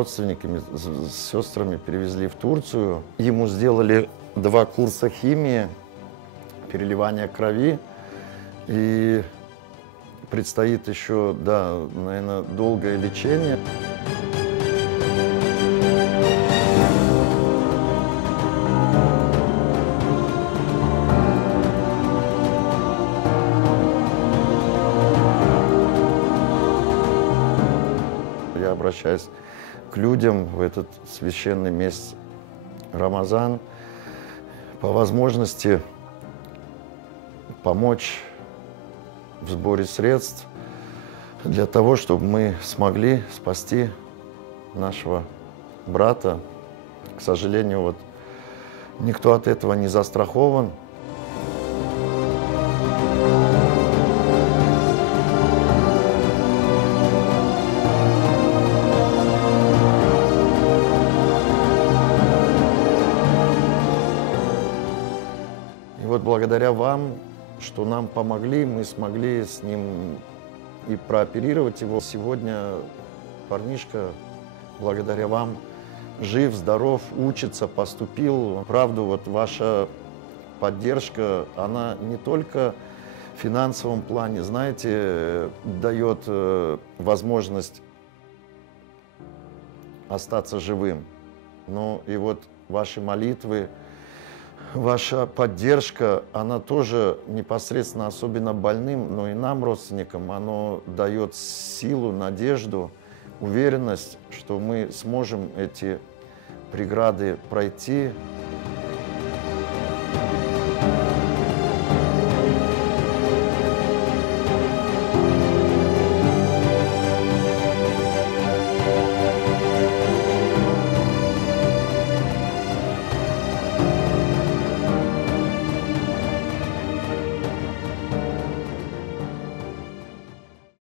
родственниками, с сестрами перевезли в Турцию. Ему сделали 2 курса химии, переливания крови. И предстоит еще, да, наверное, долгое лечение. Я обращаюсь к людям в этот священный месяц Рамазан, по возможности помочь в сборе средств для того, чтобы мы смогли спасти нашего брата. К сожалению, вот никто от этого не застрахован. И вот благодаря вам, что нам помогли, мы смогли с ним и прооперировать его. Сегодня парнишка, благодаря вам, жив, здоров, учится, поступил. Правда, вот ваша поддержка, она не только в финансовом плане, знаете, дает возможность остаться живым. Но и вот ваши молитвы, ваша поддержка, она тоже непосредственно, особенно больным, но и нам, родственникам, оно дает силу, надежду, уверенность, что мы сможем эти преграды пройти.